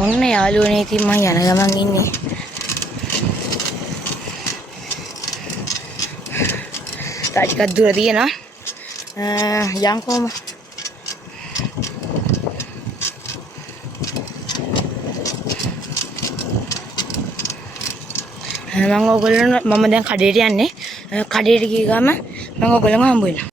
ඔන්න යාළුවනේ ඉතින් මම යන ගමන් ඉන්නේ. ටිකක් දුර තියෙනවා. යන්කොම. මම දැන් කඩේට යන්නේ. කඩේට ගිය ගම මම ඔයගොල්ලන්ව හම්බ වෙනවා.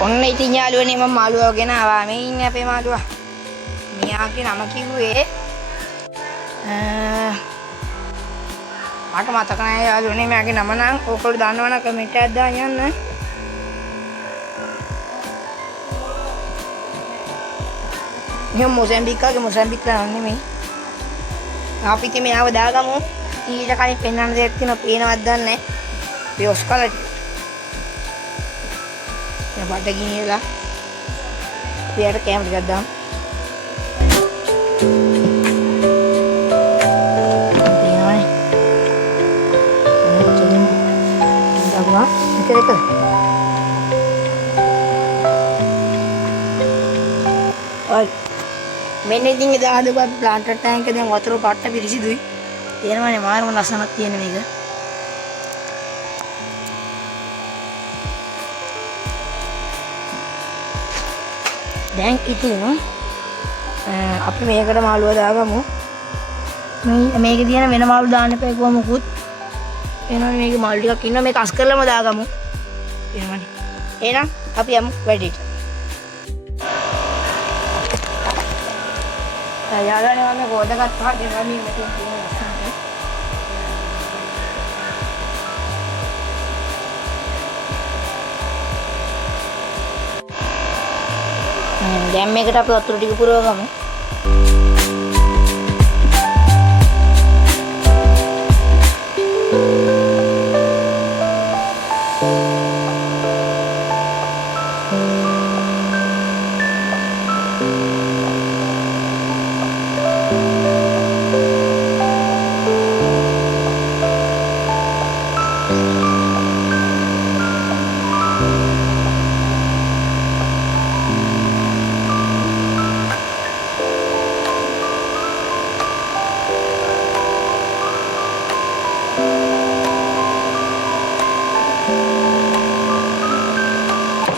ඔන්න ඉතින් යාළුවනේ මම මාළුවා ගෙන ආවා. මේ ඉන්නේ අපේ මාළුවා. මියාගේ නම කිව්වේ මට මතක නැහැ යාළුවනේ මෙයාගේ නම නම් ඕගොල්ලෝ දන්නවනම් කමෙන්ට් එකක් දාන්න යන්න. මේ මොසැම්බික් ගන්න නෙමෙයි. අපි ඉතින් මෙයාව දාගමු. ඊට කලින් පෙන්වන්න දෙයක් තියෙනවා පේනවද දන්නේ නැහැ. මේ ඔස්කලට බඩ ගිනියලා පියට කැම ටිකක් දාමු. දානවා. මේක දෙකද? ඔය මෙන්න ඉතින් එදා හදපු ප්ලාන්ටර් ටැංක් එක දැන් වතුර පට්ට පිරිසිදුයි. තේරෙනවනේ මාරම ලස්සනක් තියෙන මේක. දැන් ඉතින් අපි මේකට මාළුව දාගමු. මේකේ තියෙන වෙන මාළු දාන්න එපා කිව්ව මොකුත්. එනවනේ මේකේ මාළු ටිකක් ඉන්නවා මේක අස් කරලාම දාගමු. එනවනේ. එහෙනම් අපි යමු වැඩේට. යාළුවනේ මම ගොඩ ගත්තා ගෙනවා මේ මෙතන තියෙන ලස්සනට. දැන් මේකට අපි වතුර ටික පුරවගමු.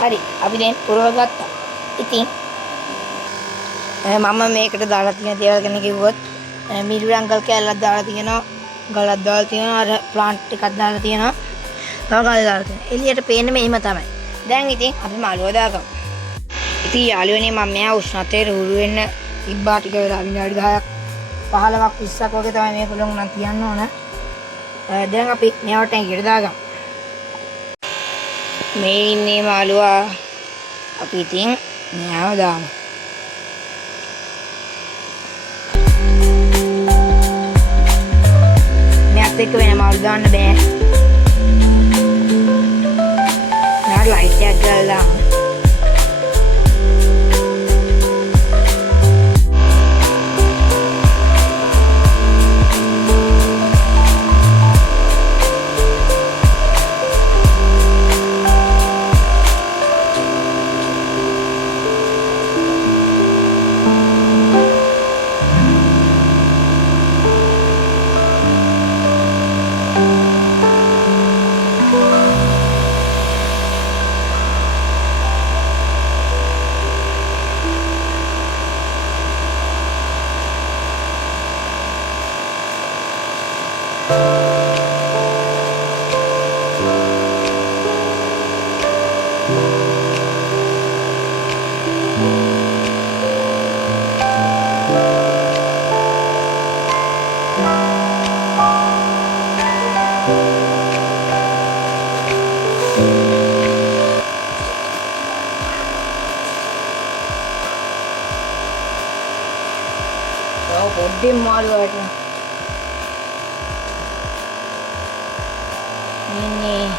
හරි අපි දැන් පුරව ගත්තා. ඉතින් මම මේකට දාලා තියෙන දේවල් ගැන කිව්වොත් මිරිරි අංකල් කෑල්ලක් දාලා තියෙනවා, ගලක් දාලා තියෙනවා, අර ප්ලාන්ට් එකක් දාලා තියෙනවා, තව ගල් දාලා තියෙනවා. එළියට පේන්නේ මේම තමයි. දැන් ඉතින් අපි මාළුව දාගමු. ඉතින් යාළුවනේ මම මෙයා උෂ්ණත්වයට හුරු වෙන්න තිබ්බා ටික වෙලා විනාඩි 10ක් 15ක් 20ක් වගේ තමයි මේ පොළොන් නම් තියන්න ඕන. දැන් අපි මෙයාට ටැංකියට දාගමු. මේ ඉන්නේ මාළුවා. අපි ඉතින් මෙයාව දාමු. මෙයාත් එක්ක වෙන මාළු දාන්න බෑ. මෙයාට ලයිට් එකක් ගාලා දාමු. පොඩ්ඩෙන් මාළු වටන. ඉන්නේ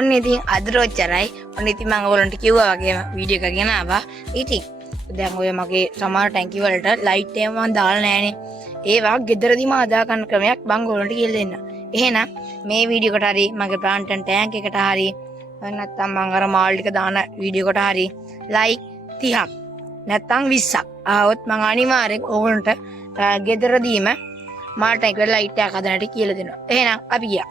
ඔන්න ඉතින් අද රොච්චරයි. ඔන්න ඉතින් මම ඔයගොල්ලන්ට කිව්වා වගේම වීඩියෝ එකක් ගෙනාවා. ඉතින් දැන් ඔය මගේ සමහර ටැංකි වලට ලයිට් එක මම දාලා නැහනේ. ඒවා ගෙදරදීම හදා ගන්න ක්‍රමයක් මම ඔයගොල්ලන්ට කියලා දෙන්න. එහෙනම් මේ වීඩියෝ එකට හරි මගේ ප්ලාන්ට් ටැංක් එකට හරි නැත්නම් මම අර මාල් ටික දාන වීඩියෝ එකට හරි ලයික් 30ක් නැත්නම් 20ක් ආවොත් මම අනිවාර්යෙන් ඔයගොල්ලන්ට ගෙදරදීම මාල් ටැංක් වල ලයිට් එකක් හදන්නට කියලා දෙනවා. එහෙනම් අපි ගියා.